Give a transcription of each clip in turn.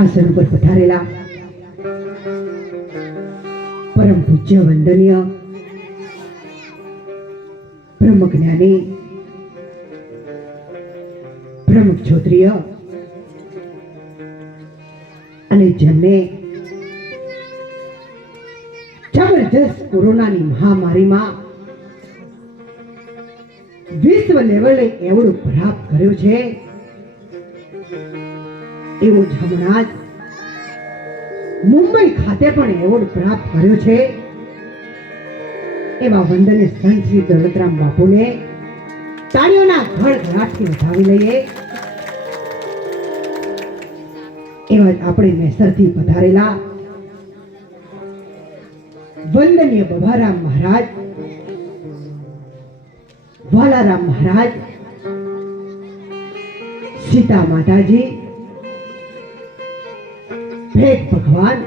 આસન ઉપર પધારેલા પરમ પૂજ્ય વંદનીય બ્રહ્મ જ્ઞાની બ્રહ્મ ક્ષત્રિય અને જેમને જબરજસ્ત કોરોનાની મહામારીમાં વિશ્વ લેવલે એવોર્ડ પ્રાપ્ત કર્યો છે, એવો જ હમણાં જ મુંબઈ ખાતે પણ એવોર્ડ પ્રાપ્ત કર્યો છે એવા વંદનીય સંત શ્રી દોલતરામ બાપુને તાળીઓના ગળગળાટથી વધાવી લઈએ. એવા જ આપણે મેસરથી પધારેલા વંદનીય બભારામ મહારાજ, વાલારામ મહારાજ, સીતા માતાજી, ભેટ ભગવાન,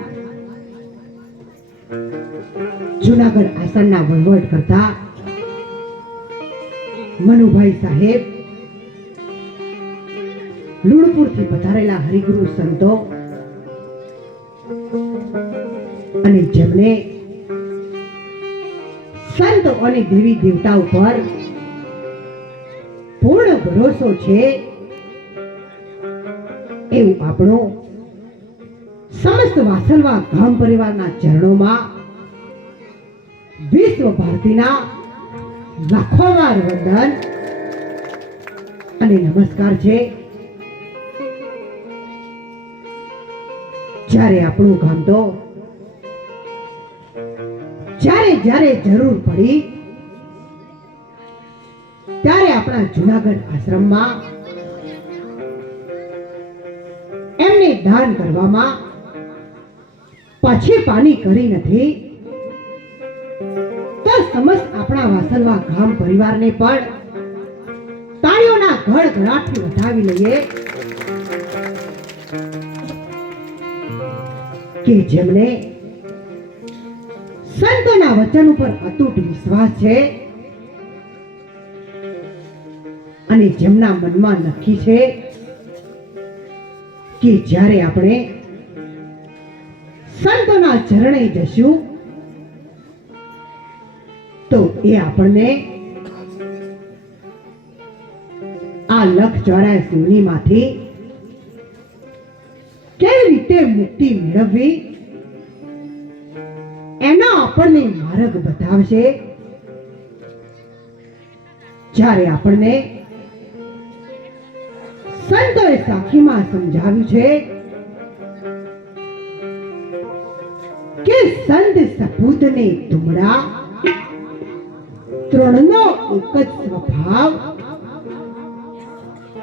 જુનાગઢ આસનના વહીવટ કરતા મનુભાઈ સાહેબ, લુણપુરથી પધારેલા હરિગુરુ સંતો અને જેમને સંતો અને દેવી દેવતા ઉપર પૂર્ણ ભરોસો છે એવું આપણો સમસ્ત વાસણવા ગામ પરિવારના ચરણોમાં વિશ્વ ભારતીના લાખો વાર વંદન અને નમસ્કાર છે. જ્યારે આપણું ગામ તો જ્યારે જ્યારે જરૂર પડી ત્યારે આપણા જૂનાગઢ આશ્રમમાં એમને દાન કરવામાં પાછી પાની કરી નથી, તો સમસ્ત આપણા વાસણવા ગામ પરિવારને પણ તાળીઓના ગડગડાટથી વધાવી લઈએ કે જેમને સંતોના વચન ઉપર અતૂટ વિશ્વાસ છે અને જેમના મનમાં નક્કી છે કે જ્યારે આપણે સંતોના ચરણે જશું તો એ આપણને આ 184 માંથી કેવી રીતે મુક્તિ મેળવવી એનો આપણને માર્ગ બતાવશે. જ્યારે આપણને સંતોએ સાખીમાં સમજાવ્યું છે કે સંત સપૂતને તુમડા ત્રણનો એક જ સ્વભાવ,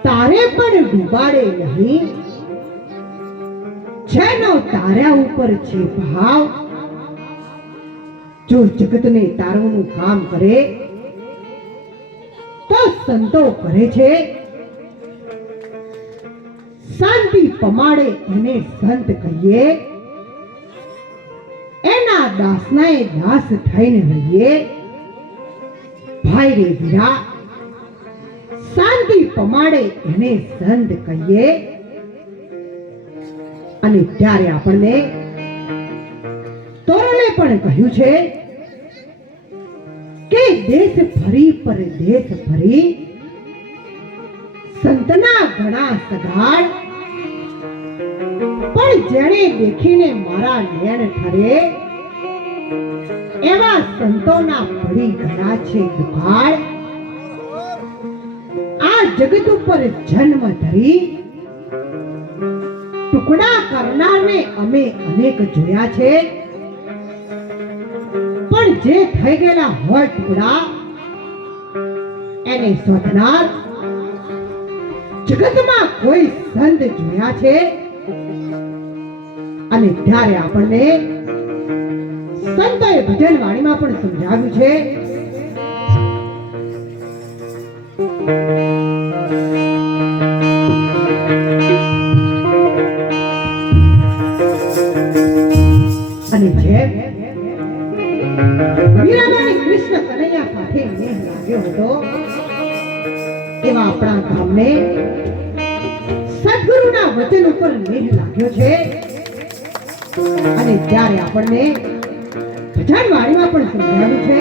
તારે પણ ડૂબાડે નહીં, જેનો તારા ઉપર છે ભાવ, જો જગતને તારવાનું કામ કરે તો સંતો કરે છે, શાંતિ પમાડે એને સંત કહીએ, એના દાસનાએ દાસ થઈને રહીએ. ભાઈ રે વીરા, શાંતિ પમાડે એને સંત કહીએ. અને ત્યારે આપણને તોરણે પણ કહ્યું છે કે દેશ ફરી પરદેશ ફરી સંતના ઘણા સગાડ, પણ જેણે દેખીને મારા નેણ ઠરે એવા સંતોના પડી ઘણા છે દુકાળ. આ જગત ઉપર જન્મ ધરી ટુકડા કરનારને અમે અનેક જોયા છે, પણ જે થઈ ગયેલા હોય ટુકડા એને શોધનાર જગતમાં કોઈ સંત જોયા છે. અને ત્યારે આપણને સંતોએ ભજન વાણીમાં પણ સમજાવ્યું છે અને જેમ મીરાબાઈ કૃષ્ણ કનૈયા સાથે મેહ લાગ્યો હતો એવા આપણા ગામને સદગુરુના વચન ઉપર મેહ લાગ્યો છે. અને ત્યારે આપણને ભજન વાણીમાં પણ સમજાવ્યું છે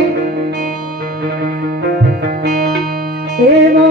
એવો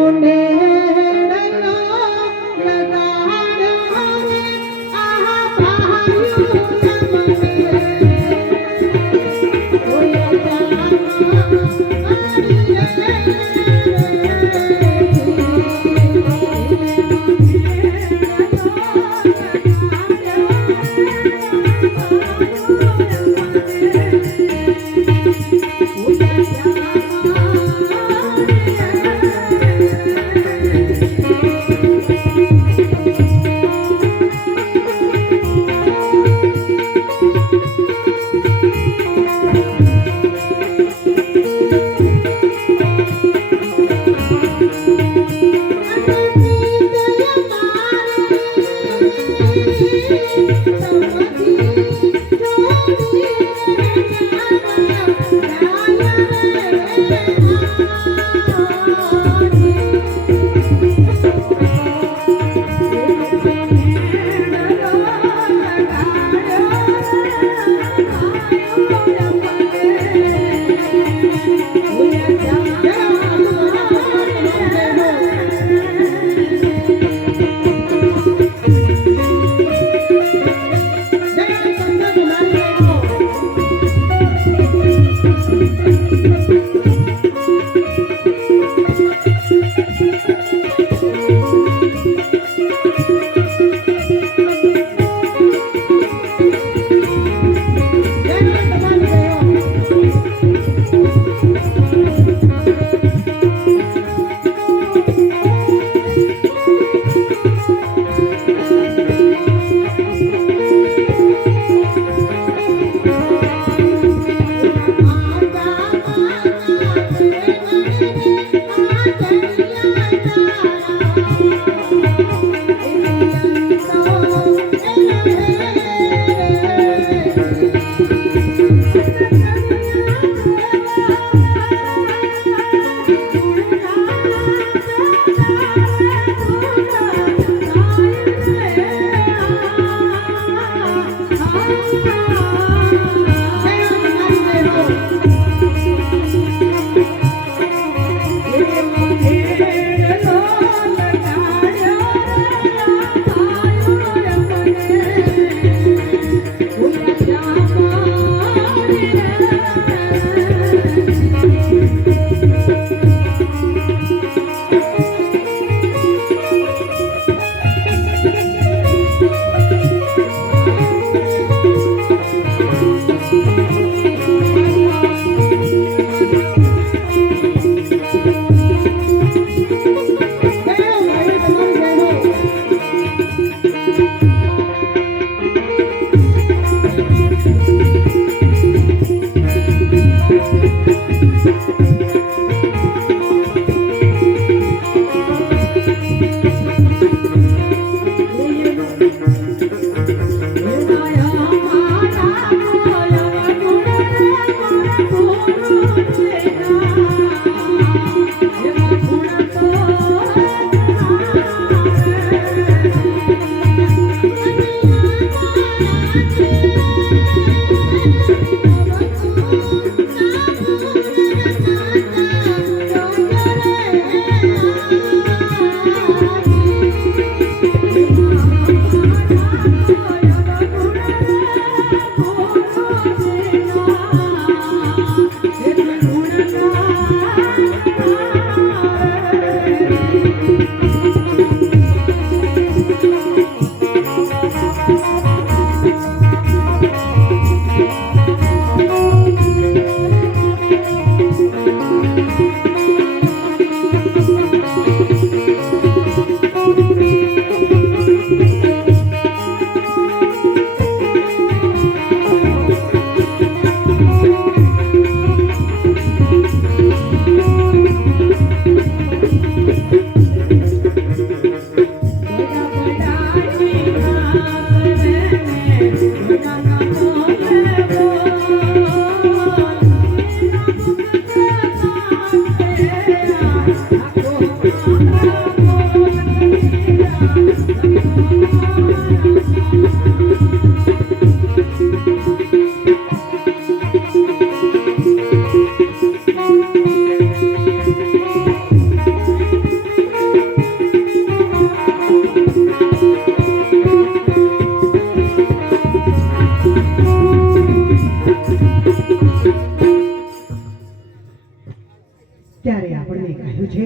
ત્યારે આપણને કહ્યું છે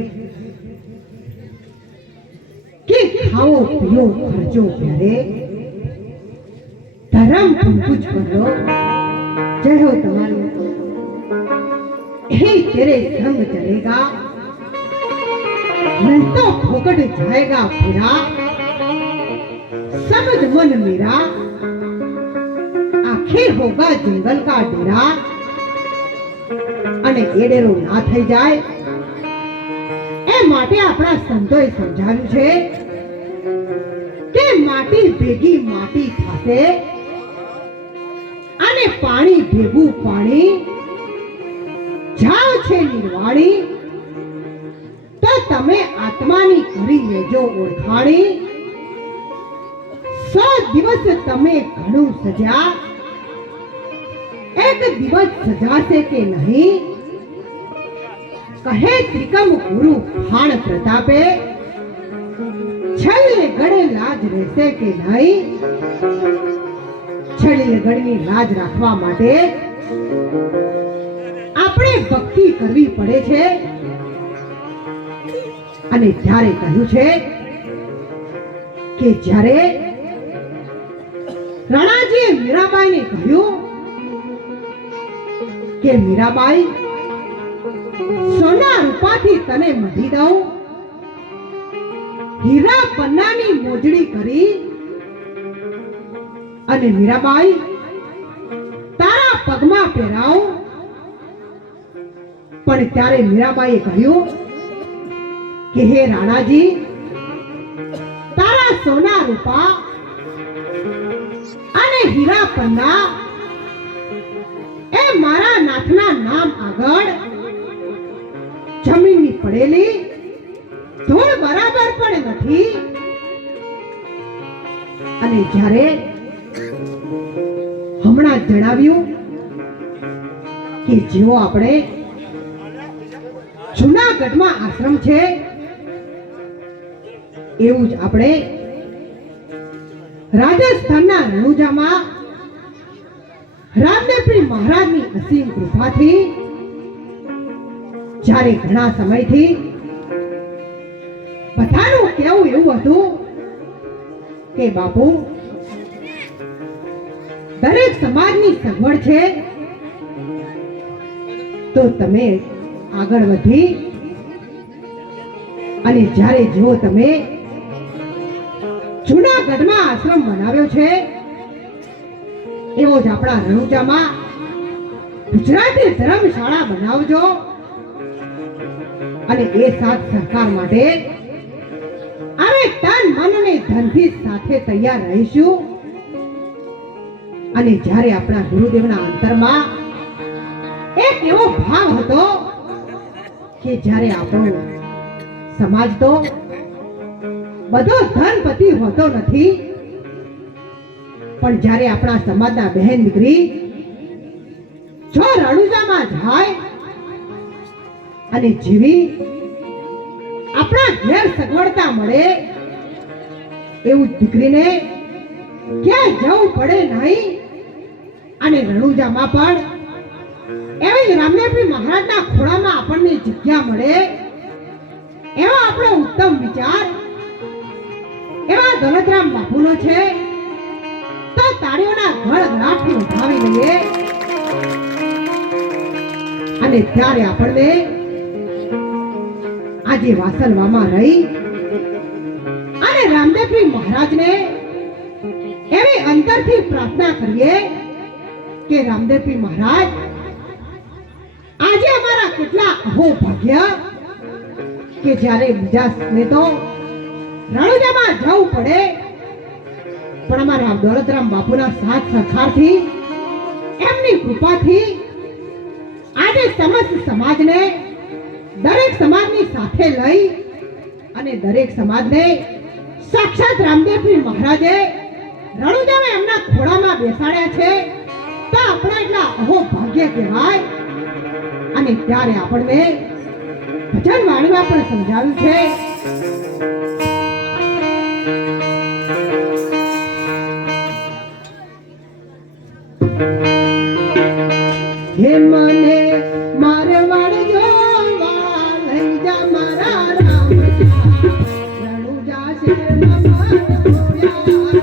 કે ખાઓ પીઓ ખર્ચો પ્યારે ધર્મ कुछ करो जय हो तुम्हारे हे तेरे संग चलेगा नहीं तो फोकट जाएगा फिरा समझ मन मेरा आखिर होगा जंगल का डेरा અને એ ડેરો ના થઈ જાય એ માટે આપણા સંતોએ સમજાવ્યું છે કે માટી ભેગી માટી થશે અને પાણી ભેગું પાણી જાવ છે નિર્વાણી તો તમે આત્માની કરી લેજો ઓળખાણી 100 દિવસ તમે ઘણું સજ્યા एक दिवस सजासे के नहीं कहे त्रिकम गुरु खान प्रतापे छले गड़े लाज रहसे के नहीं छले गड़नी लाज રાખવા માટે આપણે ભક્તિ કરવી પડે છે અને જ્યારે કહ્યું છે કે જ્યારે રાણાજીએ મીરાબાઈને કહ્યું કે મીરાબાઈ સોના રૂપાથી તને મઢી દઉં હીરા પન્નાની મોજડી કરી અને મીરાબાઈ તારા પગમાં પહેરાવું પણ ત્યારે મીરાબાઈએ કહ્યું કે હે રાણાજી તારા સોના રૂપા અને હીરા પન્ના એ મારા નાથના નામ આગળ જમીનની પડેલી ધૂળ બરાબર પણ નથી અને જ્યારે હમણાં જણાવ્યું કે જેવો આપણે જૂનાગઢમાં આશ્રમ છે એવું જ આપણે રાજસ્થાનના રણુજામાં રામદેવપીર મહારાજની અસીમ કૃપાથી જ્યારે ઘણા સમયથી બધાનું કેવું એવું હતું કે બાપુ દરેક સમાજની સગવડ છે તો તમે આગળ વધી અને જ્યારે જો તમે જૂનાગઢમાં આશ્રમ બનાવ્યો છે એવો જ આપણા રણુજામાં ગુજરાતી ધર્મશાળા બનાવજો અને એ સાથ સહકાર માટે અમે તન મન અને ધનથી સાથે તૈયાર રહીશું અને જ્યારે આપણા ગુરુદેવના અંતરમાં એક એવો ભાવ હતો કે જ્યારે આપણો સમાજ તો બધો ધનપતિ હોતો નથી પણ જ્યારે આપણા સમાજના બહેન દીકરી જો રણુજામાં જાય અને જીવી આપણા ઘેર સગવડતા મળે એવું દીકરીને ક્યાંય જવું પડે નહીં અને રણુજામાં પણ એવી જ રામદેવપીર મહારાજના ખોળામાં આપણને જગ્યા મળે એવો આપણો ઉત્તમ વિચાર એવા દોલતરામ બાપુનો છે તો તાળીઓના ગળગળાટથી ઉઠાવી લઈએ અને ત્યારે આપણને આજે વાસલવામાં રહી અને રામદેવપીર મહારાજને એવી અંતરથી પ્રાર્થના કરીએ કે રામદેવપીર મહારાજ આજે અમારા કેટલા અહોભાગ્ય કે જ્યારે બીજાને તો રણુજામાં જવું પડે પણ અમારા દોલતરામ બાપુના સાથ સહકારથી એમની કૃપાથી આજે સમસ્ત સમાજને દરેક સમાજની સાથે લઈ અને દરેક સમાજને સાક્ષાત રામદેવજી મહારાજે રણુજાને એમના ખોળામાં બેસાડ્યા છે તો આપણે એટલા અહો ભાગ્ય કહેવાય. અને ત્યારે આપણને ભજન વાણીમાં પણ સમજાવ્યું છે હે મને મારવાડ જોવા લઈ જા મારા રામ રણુજા શહેરમાં માર મોર્યા.